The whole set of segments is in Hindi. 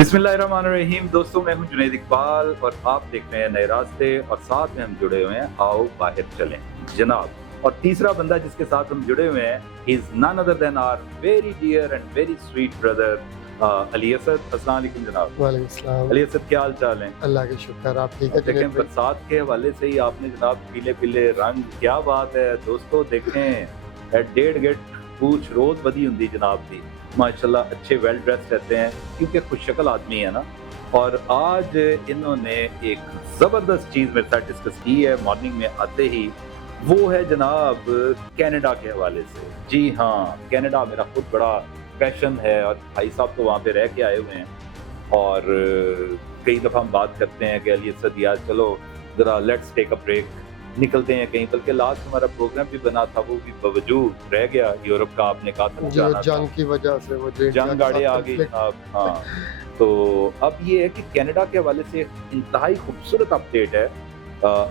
बिस्मिल्लाहिर्रहमानिर्रहीम। दोस्तों, मैं हूं जुनैद इकबाल और आप देख रहे हैं नए रास्ते और साथ में हम जुड़े हुए हैं आओ बाहर चलें जनाब। और तीसरा बंदा जिसके साथ हम जुड़े हुए हैं is none other than our very dear and very sweet brother Ali Asad. अस्सलाम वालेकुम जनाब। वालेकुम सलाम। अली असद, क्या हाल चाल है? अल्लाह के शुक्र, आप ठीक है? देखें, बरसात के हवाले से ही आपने जनाब पीले पीले रंग, क्या बात है दोस्तों। देखें, डेढ़ गेट पूछ रोज बदी हुंदी जनाब दी, माशाल्लाह अच्छे वेल ड्रेस रहते हैं क्योंकि खुशशक्ल आदमी है ना। और आज इन्होंने एक ज़बरदस्त चीज़ मेरे साथ डिस्कस की है मॉर्निंग में आते ही, वो है जनाब कनाडा के हवाले से। जी हाँ, कनाडा मेरा खुद बड़ा पैशन है और भाई साहब तो वहाँ पे रह के आए हुए हैं। और कई दफ़ा हम बात करते हैं कि अली असद यार चलो ज़रा लेट्स टेक अ ब्रेक, निकलते हैं कहीं। बल्कि लास्ट हमारा प्रोग्राम भी बना था, वो भी बावजूद रह गया यूरोप का, आपने कहा था जाना जंग की वजह से, वो जंग गाड़े आ गई आप। हाँ, तो अब ये है कि कनाडा के हवाले से इंतहाई खूबसूरत अपडेट है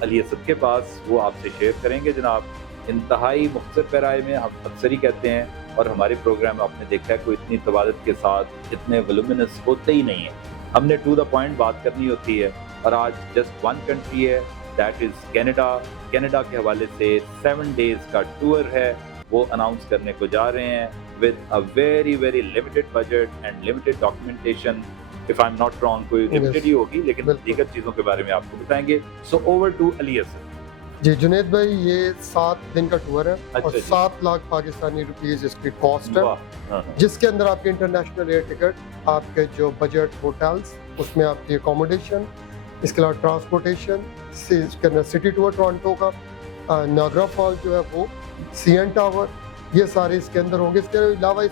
अली असद के पास, वो आपसे शेयर करेंगे जनाब। इंतहाई मुख्तसर पैराए में हम अक्सर ही कहते हैं और हमारे प्रोग्राम आपने देखा है कोई इतनी तवादत के साथ इतने वलुमिनस होते ही नहीं है। हमने टू द पॉइंट बात करनी होती है और आज जस्ट वन कंट्री है, दैट इज कनाडा। कनाडा के हवाले से 7 डेज का टूर है, वो अनाउंस करने को जा रहे हैं with a very very limited budget and limited documentation. If I am not wrong, कोई लिमिटेड ही होगी, लेकिन दीगर चीज़ों के बारे में आपको बताएंगे। So over to Ali Asad. जी जुनैद भाई, ये 7 दिन का टूर है और जी। 7 लाख पाकिस्तानी रुपीस इसकी कॉस्ट है, हाँ। जिसके अंदर आपके इंटरनेशनल एयर टिकट, आपके जो बजट होटल्स, उसमें आपकी अकोमोडेशन, इसके अलावा ट्रांसपोर्टेशन, सिटी टूर टोरंटो का, नायग्रा फॉल जो है वो, सीएन टावर, ये सारे इसके अंदर होंगे। इसके अलावा इस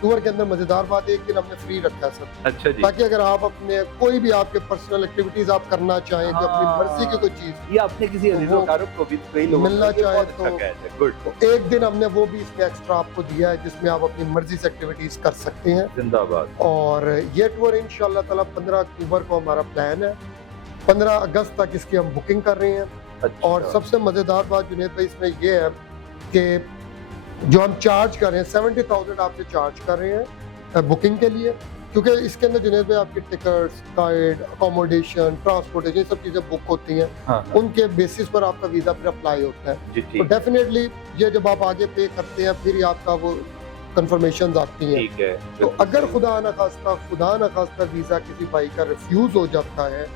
टूर के अंदर मजेदार बात है, एक दिन हमने फ्री रखा है सर। अच्छा जी। ताकि अगर आप अपने कोई भी आपके पर्सनल एक्टिविटीज आप करना चाहें, जो अपनी मर्जी की कोई चीज ये आपने किसी अजीज़-ओ-कारब को भी कई लोगों मिलना को चाहे अच्छा तो कहा है। गुड, तो एक दिन हमने वो भी इसमें एक्स्ट्रा आपको दिया है, जिसमें आप अपनी मर्जी से एक्टिविटीज कर सकते हैं। जिंदाबाद। और ये टूर इंशाल्लाह ताला 15 अक्टूबर को हमारा प्लान है, 15 अगस्त तक इसकी हम बुकिंग कर रहे हैं। अच्छा। और सबसे मजेदार बात जुनैद भाई इसमें ये है कि जो हम चार्ज कर रहे हैं 70,000 आपसे चार्ज कर रहे हैं बुकिंग के लिए, क्योंकि इसके अंदर जुनैद भाई आपकी टिकट्स, गाइड, अकोमोडेशन, ट्रांसपोर्टेशन, सब चीज़ें बुक होती हैं। हाँ। उनके बेसिस पर आपका वीज़ा फिर अप्लाई होता है। जी तो ठीक डेफिनेटली ये जब आप आगे पे करते हैं फिर ही आपका वो कंफर्मेशन आती हैं। ठीक है। तो अगर खुदा न खास्ता वीज़ा किसी भाई का रिफ्यूज़ हो जाता है,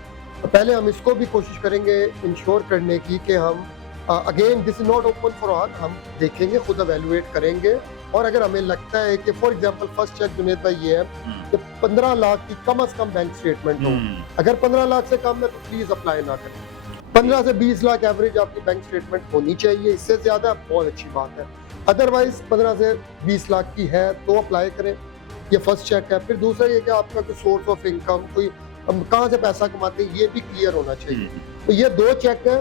तो पहले हम इसको भी कोशिश करेंगे इंश्योर करने की कि हम again this is not open for all, हम देखेंगे, खुद एवेलुएट करेंगे। और अगर हमें लगता है कि for example first check Junaid भाई ये है कि 15 लाख की कम से कम बैंक स्टेटमेंट हो। अगर 15 लाख से कम है तो प्लीज अप्लाई ना करें। 15 से 20 लाख एवरेज आपकी बैंक स्टेटमेंट होनी चाहिए, इससे ज्यादा बहुत अच्छी बात है। अदरवाइज 15 से 20 लाख की है तो अप्लाई करें, ये फर्स्ट चेक है। फिर दूसरा ये कि आपका कोई सोर्स ऑफ इनकम, कोई कहाँ से पैसा कमाते हैं, ये भी क्लियर होना चाहिए। तो ये 2 चेक हैं,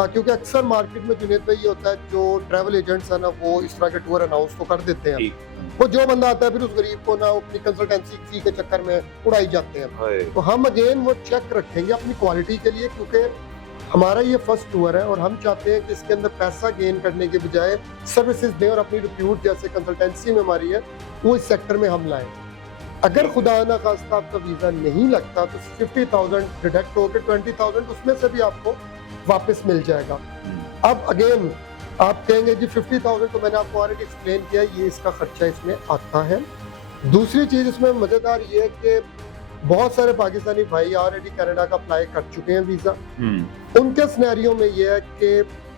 क्योंकि अक्सर मार्केट में जुनैद भाई ये होता है, जो ट्रैवल एजेंट्स है ना, वो इस तरह के टूर अनाउंस तो कर देते हैं, वो जो बंदा आता है फिर उस गरीब को ना अपनी कंसल्टेंसी फी के चक्कर में उड़ाई जाते हैं। तो हम अगेन वो चेक रखेंगे अपनी क्वालिटी के लिए, क्योंकि हमारा ये फर्स्ट टूर है और हम चाहते हैं कि इसके अंदर पैसा गेन करने के बजाय सर्विसेज दें और अपनी रिप्यूट जैसे कंसल्टेंसी में हमारी है वो इस सेक्टर में हम लाएं। अगर खुदा ना खास्ता आपका वीज़ा नहीं लगता तो 50,000 डिडक्ट होकर 20,000 उसमें से भी आपको वापस मिल जाएगा। अब अगेन आप कहेंगे जी 50,000 तो मैंने आपको ऑलरेडी एक्सप्लेन किया, ये इसका खर्चा इसमें आता है। दूसरी चीज़ इसमें मज़ेदार ये है कि बहुत सारे पाकिस्तानी भाई ऑलरेडी कनाडा का अप्लाई कर चुके हैं वीज़ा। उनके सिनेरियो में ये है कि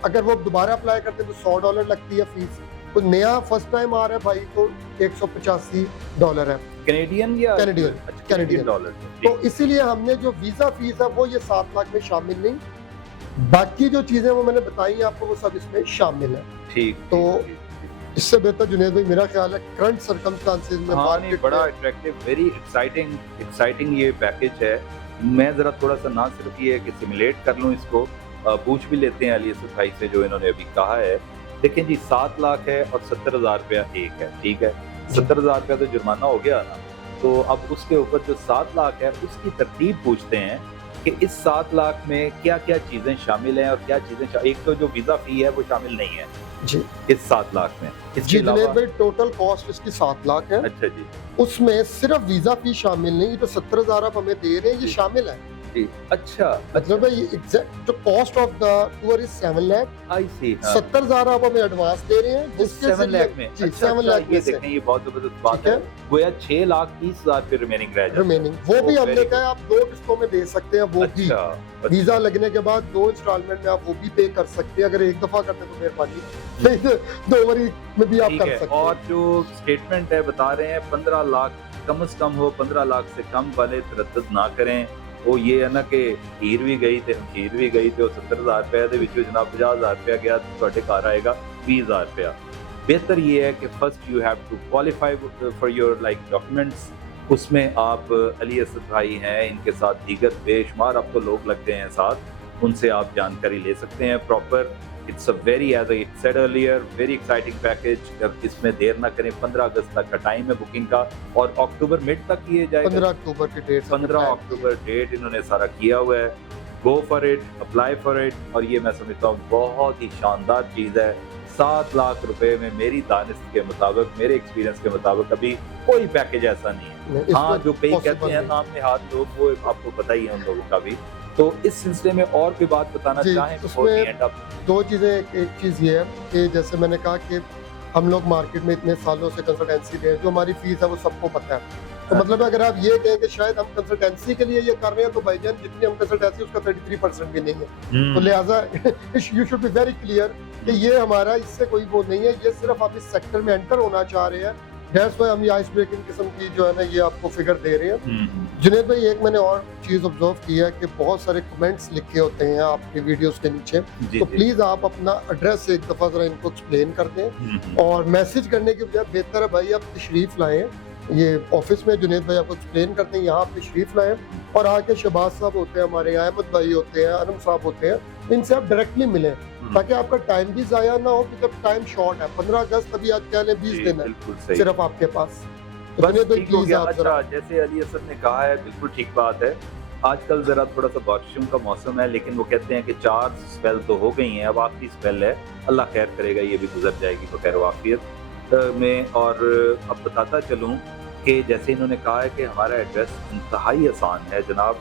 अगर वो दोबारा अप्लाई करते हैं तो $100 लगती है फीस। तो नया फर्स्ट टाइम आ रहा है भाई तो $185 है कैनेडियन या कैनेडियन डॉलर। तो इसीलिए हमने जो वीज़ा फीस है वो ये 7 लाख में शामिल नहीं, बाकी जो चीजें वो मैंने बताई आपको वो सब इसमें शामिल है। ठीक। तो इससे बेहतर जुनैद भाई मेरा ख्याल है करंट सर्कमस्टांसेस में मार्केट बड़ा अट्रैक्टिव, वेरी एक्साइटिंग ये पैकेज है। मैं जरा थोड़ा सा ना सिर्फ ये कि सिमुलेट कर लूँ इसको, पूछ भी लेते हैं अली असद भाई से जो इन्होंने अभी कहा है। देखें जी, 7 लाख है और 70,000 रुपया एक है, ठीक है। 70,000 रुपया तो जुर्माना हो गया ना, तो अब उसके ऊपर जो 7 लाख है उसकी तरतीब पूछते हैं कि इस 7 लाख में क्या क्या चीज़ें शामिल हैं और क्या चीज़ें एक तो जो वीज़ा फ़ी है वो शामिल नहीं है जी। इस 7 लाख में। इसके जी जुनेद अलावा भाई, टोटल कॉस्ट इसकी 7 लाख है। अच्छा जी, उसमें सिर्फ वीजा फी शामिल नहीं, ये जो 70,000 आप हमें दे रहे हैं ये जी, शामिल है। जी। अच्छा, मतलब अच्छा, भाई एग्जैक्ट जो cost of the tour is 7 lakh, I see हाँ। 70,000 आप हमें एडवांस दे रहे हैं, उस जिसके 7 जरिए लाख में जी अच्छा 7 अच्छा लाख ये में से देखें, ये बहुत जबरदस्त बात ठीक है। है गोया 6,30,000 फिर रिमेनिंग रह जाता है। रिमेनिंग, वो भी Oh, हमने very कहा आप 2 किस्तों में दे सकते हैं, वो भी अच्छा, वीजा लगने के बाद 2 इंस्टॉलमेंट में आप वो भी पे कर सकते हैं। अगर एक दफा करते हैं तो मेहरबानी, नहीं तो 2 बारी में भी आप ठीक कर है। सकते और हैं। जो स्टेटमेंट है बता रहे हैं 15 लाख कम से कम हो, 15 लाख से कम वाले तरद्दुद ना करें। वो ये है ना कि हीर भी गई थे, हीर भी गई थे, 70,000 रुपए ਦੇ ਵਿੱਚੋਂ जनाब 50,000 रुपया गया तो ਤੁਹਾਡੇ ਘਰ आएगा 20,000 रुपया। बेहतर ये है कि first you have to qualify for your like documents. उसमें आप अली असद भाई हैं, इनके साथ दीगर बेशुमार आपको लोग लगते हैं साथ, उनसे आप जानकारी ले सकते हैं proper. It's a very as I said earlier very exciting package. इसमें देर ना करें, 15 अगस्त तक का टाइम है बुकिंग का और अक्टूबर मिड तक किए जाएगा। 15 अक्टूबर की डेट 15 अक्टूबर डेट इन्होंने सारा किया हुआ है। Go for it, apply for it. और ये मैं समझता हूँ बहुत ही शानदार चीज़ है। 7 लाख रुपए में मेरी दानिश के मुताबिक, मेरे एक्सपीरियंस के मुताबिक अभी कोई पैकेज ऐसा नहीं है। हाँ, जो कई कहते हैं नाम में हाथ लोग, वो आपको पता ही है उन लोगों का भी। तो इस सिलसिले में और कोई बात बताना चाहें before we end up? 2 चीज़ें, एक चीज़ ये है कि जैसे मैंने कहा कि हम लोग मार्केट में इतने सालों से कंसल्टेंसी दे, जो हमारी फीस है वो सबको पता है। तो हाँ। मतलब अगर आप ये कहें कि शायद हम कंसल्टेंसी के लिए ये कर रहे हैं, तो भाईजान जितनी हम कंसल्टेंसी उसका 33% भी नहीं है। तो लिहाजा you should be very clear कि ये हमारा इससे कोई वो नहीं है, ये सिर्फ आप इस सेक्टर में एंटर होना चाह रहे हैं। दैट्स व्हाई हम ये आइस ब्रेकिंग किस्म की जो है ना ये आपको फिगर दे रहे हैं। जुनेद भाई, एक मैंने और चीज़ ऑब्जर्व की है कि बहुत सारे कमेंट्स लिखे होते हैं आपके वीडियोस के नीचे, तो प्लीज़ आप अपना एड्रेस एक दफ़ा ज़रा इनको एक्सप्लेन कर दें और मैसेज करने की बजाय बेहतर है भाई आप तशरीफ़ लाएं। ये ऑफिस में जुनेद भाई आपको एक्सप्लेन करते हैं, यहाँ आप तशरीफ़ लाएं और आके शहबाज साहब होते हैं हमारे, अहमद भाई होते हैं, अनम साहब होते हैं, इनसे आप डायरेक्टली मिलें ताकि आपका टाइम भी ज़ाया ना हो, क्योंकि टाइम शॉर्ट है। 15 अगस्त अभी आज क्या 20 दिन है सिर्फ आपके पास। तो बस जुनेद भाई ठीक हो प्लीज़ गया। आप अच्छा, ज़रा जैसे अली असद ने कहा है, बिल्कुल ठीक बात है। आजकल जरा थोड़ा सा बारिशों का मौसम है, लेकिन वो कहते हैं कि 4 स्पेल तो हो गई हैं, अब आखिरी स्पेल है, अल्लाह खैर करेगा, ये भी गुजर जाएगी बखैर वाफियत में। और अब बताता चलूँ कि जैसे इन्होंने कहा है कि हमारा एड्रेस इंतहाई आसान है जनाब,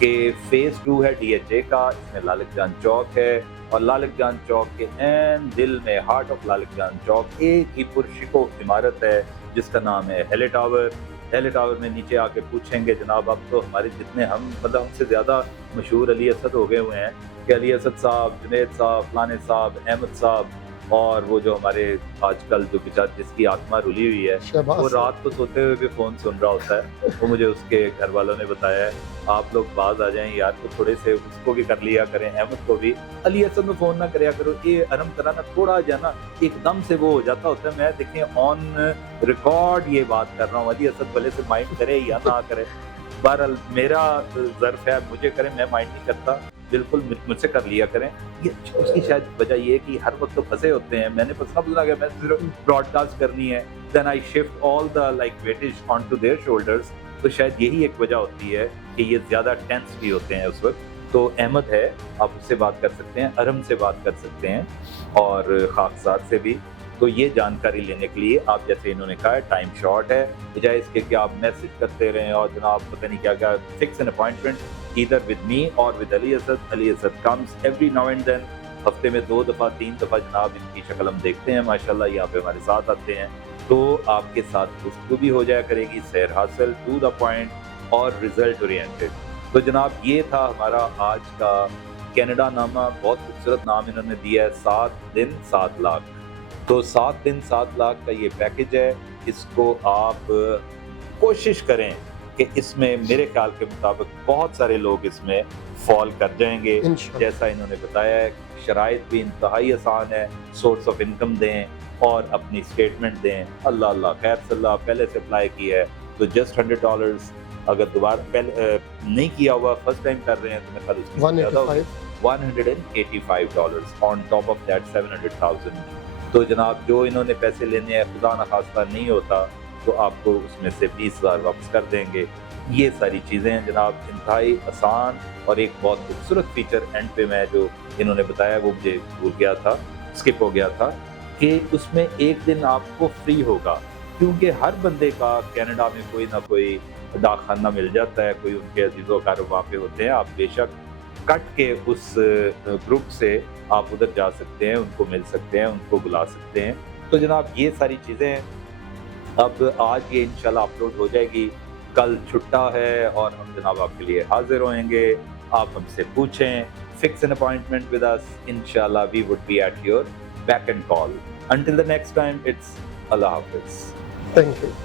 कि फेज़ 2 है DHA का, इसमें लालिक जान चौक है और लालिक जान चौक के एन दिल में, हार्ट ऑफ लालिक जान चौक, एक ही पुरशिको इमारत है जिसका नाम है हेले टावर। हेले टावर में नीचे आके पूछेंगे जनाब, अब तो हमारे जितने हम मतलब हमसे ज़्यादा मशहूर अली असद हो गए हुए हैं कि अली असद साहब, जुनेद साहब, फलाने साहब, अहमद साहब, और वो जो हमारे आजकल जो बेचारा जिसकी आत्मा रुली हुई है, शहबाज वो साहब। रात को सोते हुए भी फ़ोन सुन रहा होता है। वो मुझे उसके घर वालों ने बताया है, आप लोग बाज आ जाएं यार, तो थोड़े से उसको भी कर लिया करें, अहमद को भी। अली असद में फ़ोन ना कराया करो, ये अरम तरह ना थोड़ा जो है ना एकदम से वो हो जाता होता है। मैं देखें ऑन रिकॉर्ड ये बात कर रहा हूँ, अली असद भले से माइंड करे या ना करे, बहरहाल मेरा ज़र्फ है, मुझे करें, मैं माइंड नहीं करता, बिल्कुल मुझसे कर लिया करें। ये उसकी शायद वजह ये है कि हर वक्त तो फंसे होते हैं, मैंने फंसना बुला गया, मैं सिर्फ ब्रॉडकास्ट करनी है, then I shift all the like weightage on to their shoulders. तो शायद यही एक वजह होती है कि ये ज़्यादा टेंस भी होते हैं उस वक्त। तो अहमद है, आप उससे बात कर सकते हैं, अरम से बात कर सकते हैं और खाकसार से भी। तो ये जानकारी लेने के लिए आप, जैसे इन्होंने कहा है टाइम शॉर्ट है, बजाय इसके कि आप मैसेज करते रहें और जनाब पता नहीं क्या क्या, fix an appointment either with me or with Ali Asad. Ali Asad comes every now and then, हफ्ते में 2 दफ़ा 3 दफ़ा जनाब इनकी शक्ल हम देखते हैं, माशाल्लाह यहाँ पे हमारे साथ आते हैं। तो आपके साथ गुफ्तगू भी हो जाया करेगी, सैर हासिल, टू द पॉइंट और रिजल्ट ओरिएंटेड। तो जनाब ये था हमारा आज का कनाडा नामा, बहुत खूबसूरत नाम इन्होंने दिया है, 7 दिन 7 लाख। तो 7 दिन 7 लाख का ये पैकेज है, इसको आप कोशिश करें कि इसमें मेरे ख्याल के मुताबिक बहुत सारे लोग इसमें फॉल कर जाएंगे। इंशाल्लाह। जैसा इन्होंने बताया है, शराइत भी इंतहाई आसान है, सोर्स ऑफ इनकम दें और अपनी स्टेटमेंट दें। अल्लाह अल्लाह खैर सल्ला, पहले से अप्लाई किया है तो जस्ट $100, अगर दोबारा पहले नहीं किया हुआ, फर्स्ट टाइम कर रहे हैं तो मेरे ख्याल उसकी ज़्यादा होगी, $185 ऑन टॉप ऑफ दैट 700,000। तो जनाब जो इन्होंने पैसे लेने हैं, खुदा न खास्ता नहीं होता तो आपको उसमें से 20,000 वापस कर देंगे। ये सारी चीज़ें हैं जनाब, इंतहाई आसान। और एक बहुत खूबसूरत फीचर एंड पे मैं जो इन्होंने बताया वो मुझे भूल गया था, स्किप हो गया था, कि उसमें एक दिन आपको फ्री होगा, क्योंकि हर बंदे का कनाडा में कोई ना कोई डाकखाना मिल जाता है, कोई उनके अजीज़-ओ-अक़ारिब वहाँ पे होते हैं। आप बेशक कट के उस ग्रुप से आप उधर जा सकते हैं, उनको मिल सकते हैं, उनको बुला सकते हैं। तो जनाब ये सारी चीज़ें अब आज ये इंशाल्लाह अपलोड हो जाएगी, कल छुट्टा है और हम जनाब आपके लिए हाज़िर होएँगे। आप हमसे पूछें, fix an appointment with us, इंशाल्लाह we would be at your beck and call. Until the next time, it's Allah Hafiz. Thank you.